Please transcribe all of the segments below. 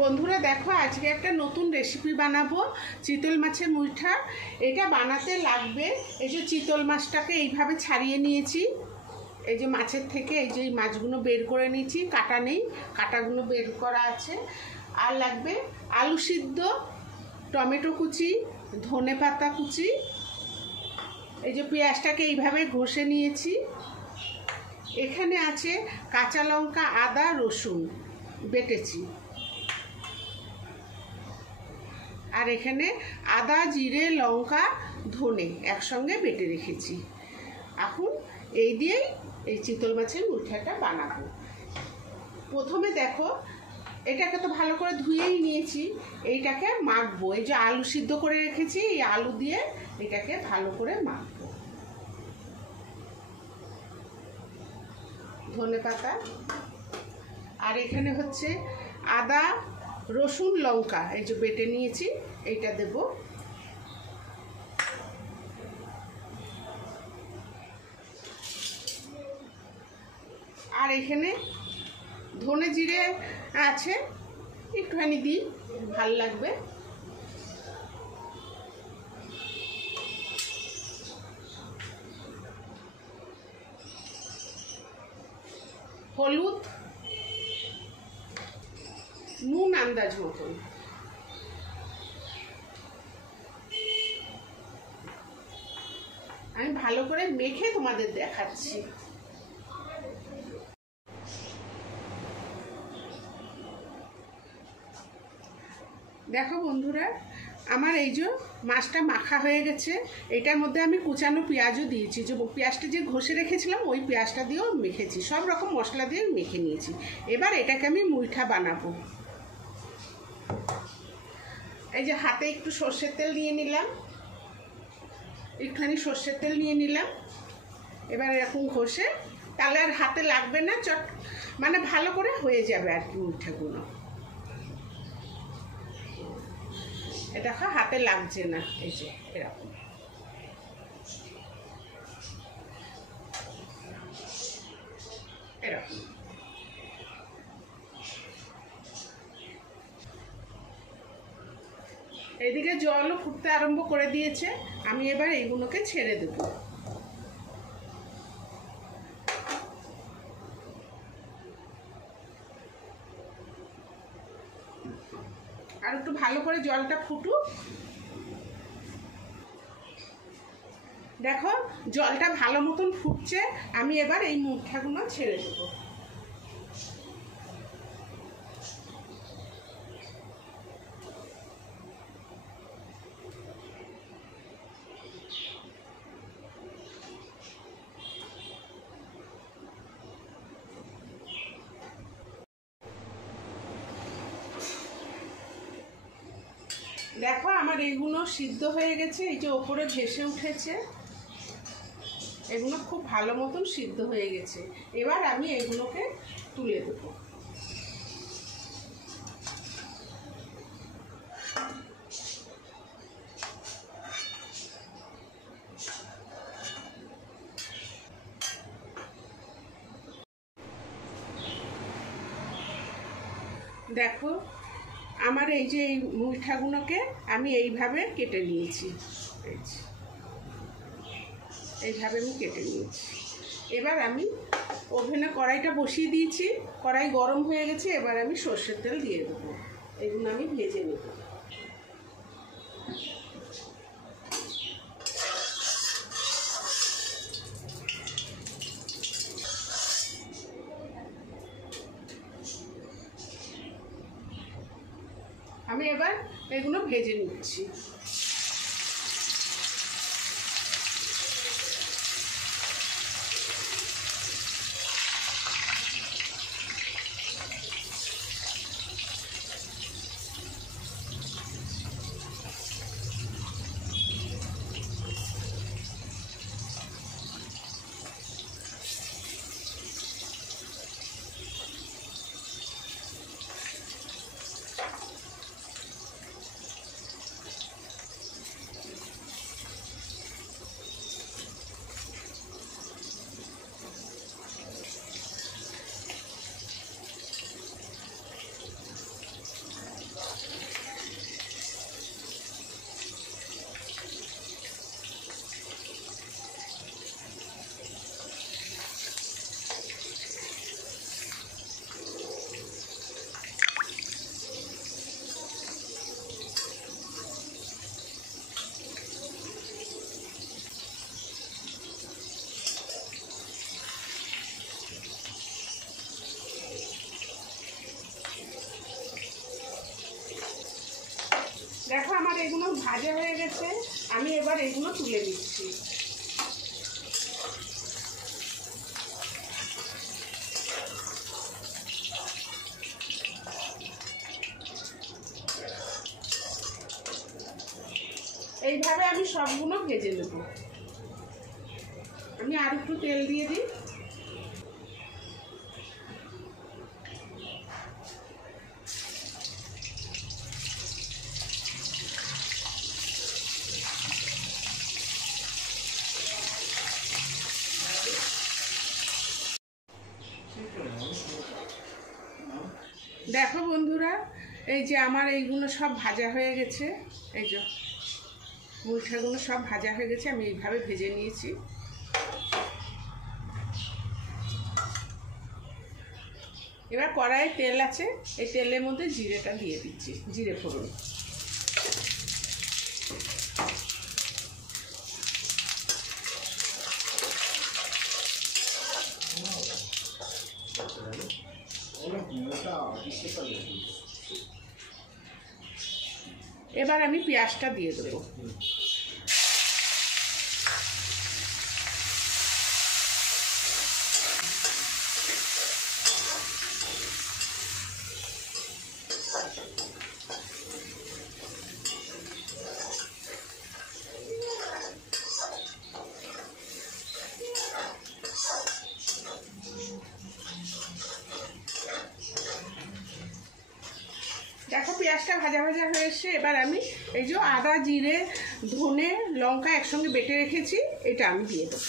বন্ধুরা দেখো, আজকে একটা নতুন রেসিপি বানাবো, চিতল মাছের মুইঠা। এটা বানাতে লাগবে, এই যে চিতল মাছটাকে এইভাবে ছাড়িয়ে নিয়েছি, এই যে মাছের থেকে এই যে মাছগুলো বের করে নিয়েছি, কাটা নেই, কাটাগুলো বের করা আছে। আর লাগবে আলু সিদ্ধ, টমেটো কুচি, ধনে পাতা কুচি, এই যে পেঁয়াজটাকে এইভাবে ঘষে নিয়েছি। এখানে আছে কাঁচা লঙ্কা, আদা, রসুন বেটেছি। আর এখানে আদা, জিরে, লঙ্কা, ধনে একসঙ্গে বেটে রেখেছি। এখন এই দিয়েই এই চিতল মাছের মুইঠাটা বানাবো। প্রথমে দেখো, এটাকে তো ভালো করে ধুয়েই নিয়েছি, এইটাকে মাখবো। এই যে আলু সিদ্ধ করে রেখেছি, এই আলু দিয়ে এটাকে ভালো করে মাখবো। ধনে পাতা, আর এখানে হচ্ছে আদা, রসুন, লঙ্কা, এই যে বেটে নিয়েছি, এইটা দেব। আর এখানে ধনে জিরে আছে, একটুখানি দিই, ভাল লাগবে। হলুদ, নুন আন্দাজ মতন। আমি ভালো করে মেখে তোমাদের দেখাচ্ছি। দেখো বন্ধুরা, আমার এই যে মাছটা মাখা হয়ে গেছে। এটার মধ্যে আমি কুচানো পেঁয়াজও দিয়েছি, যে পেঁয়াজটা যে ঘষে রেখেছিলাম ওই পেঁয়াজটা দিয়েও মেখেছি, সব রকম মশলা দিয়ে মেখে নিয়েছি। এবার এটাকে আমি মুইঠা বানাবো। এই যে হাতে একটু সর্ষের তেল নিয়ে নিলাম, একটুখানি সর্ষের তেল নিয়ে নিলাম। এবার এরকম ঘষে, তাহলে আর হাতে লাগবে না, চট মানে ভালো করে হয়ে যাবে আর কি মুইঠাগুলো। এটা হাতে লাগছে না, এই যে এরকম। এরকম এদিকে জলও ফুটতে আরম্ভ করে দিয়েছে। আমি এবার এইগুলোকে ছেড়ে দেব। আর একটু ভালো করে জলটা ফুটুক। দেখো, জলটা ভালো মতন ফুটছে। আমি এবার এই মুইঠাগুলো ছেড়ে দেব। দেখো, আমার এইগুলো সিদ্ধ হয়ে গেছে, এই যে ওপরে ভেসে উঠেছে, এগুলো খুব ভালো মতন সিদ্ধ হয়ে গেছে। এবার আমি এগুলোকে তুলে দেবো। দেখো, আমার এই যে এই মুইঠাগুলোকে আমি এইভাবে কেটে নিয়েছি, এইভাবে আমি কেটে নিয়েছি। এবার আমি ওভেনে কড়াইটা বসিয়ে দিয়েছি, কড়াই গরম হয়ে গেছে। এবার আমি সর্ষের তেল দিয়ে দেবো, এগুলো আমি ভেজে নেব। আমি এবার এগুলো ভেজে নিচ্ছি। এগুলো ভাজা হয়ে গেছে, আমি এবার এগুলো তুলে দিচ্ছি। এইভাবে আমি সবগুলো ভেজে নেব। আমি আর একটু তেল দিয়ে দিই। দেখো বন্ধুরা, এই যে আমার এইগুলো সব ভাজা হয়ে গেছে, এই যে মুইঠাগুলো সব ভাজা হয়ে গেছে, আমি এইভাবে ভেজে নিয়েছি। এবার কড়াইয়ে তেল আছে, এই তেলের মধ্যে জিরেটা দিয়ে দিচ্ছি, জিরে ফোড়ন। এবার আমি পেঁয়াজটা দিয়ে দেবো। দেখো পেঁয়াজটা ভাজা ভাজা হয়ে এসছে। এবার আমি এই যে আদা, জিরে, ধনে, লঙ্কা একসঙ্গে বেটে রেখেছি, এটা আমি দিয়ে দেবো।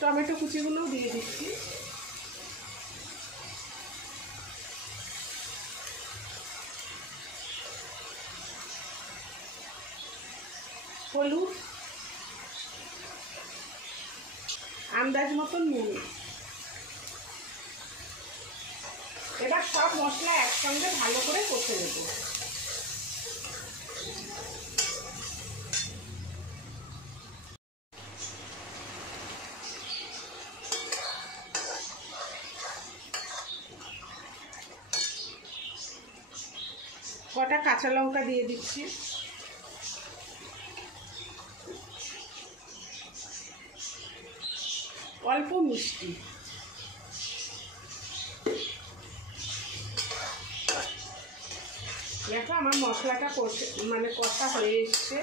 টমেটো কুচিগুলোও দিয়ে দিচ্ছি। হলুদ, আন্দাজ মতন নুন। এবার সব মশলা একসঙ্গে ভালো করে কষে নেব। কটা কাঁচা লঙ্কা দিয়ে দিচ্ছি। অল্প মিষ্টি। দেখো আমার মশলাটা কষা হয়ে এসছে।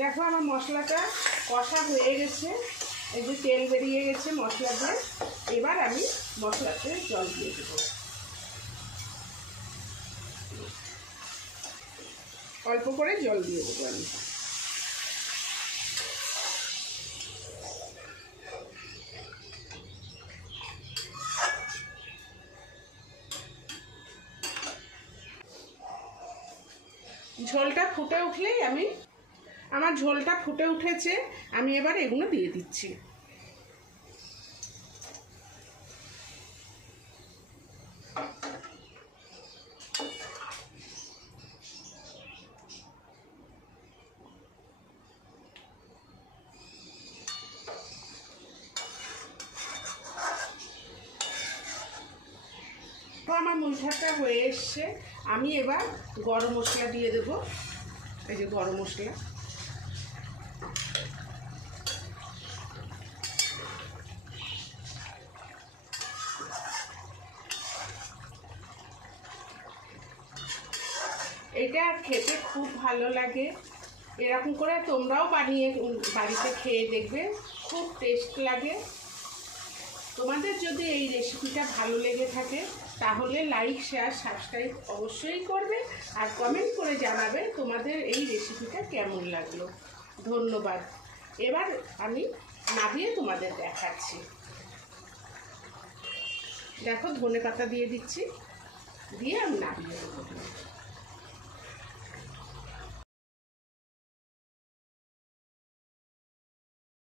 দেখো আমার মশলাটা কষা হয়ে গেছে, এই যে তেল বেরিয়ে গেছে মশলা দিয়ে। এবার আমি মশলাতে জল দিয়ে দেবো, অল্প করে জল দিয়ে দেবো আমি। ঝোলটা ফুটে উঠলেই আমার ঝোলটা ফুটে উঠেছে, আমি এবার এগুলো দিয়ে দিচ্ছি। তো আমার মুইঠাটা হয়ে এসছে, আমি এবার গরম মশলা দিয়ে দেবো। এই যে গরম মশলা, এটা খেতে খুব ভালো লাগে। এরকম করে তোমরাও বানিয়ে বাড়িতে খেয়ে দেখবে, খুব টেস্ট লাগে। তোমাদের যদি এই রেসিপিটা ভালো লেগে থাকে তাহলে লাইক, শেয়ার, সাবস্ক্রাইব অবশ্যই করবে, আর কমেন্ট করে জানাবে তোমাদের এই রেসিপিটা কেমন লাগলো। ধন্যবাদ। এবার আমি নামিয়ে তোমাদের দেখাচ্ছি। দেখো ধনেপাতা দিয়ে দিচ্ছি, দিয়ে আমি নামিয়ে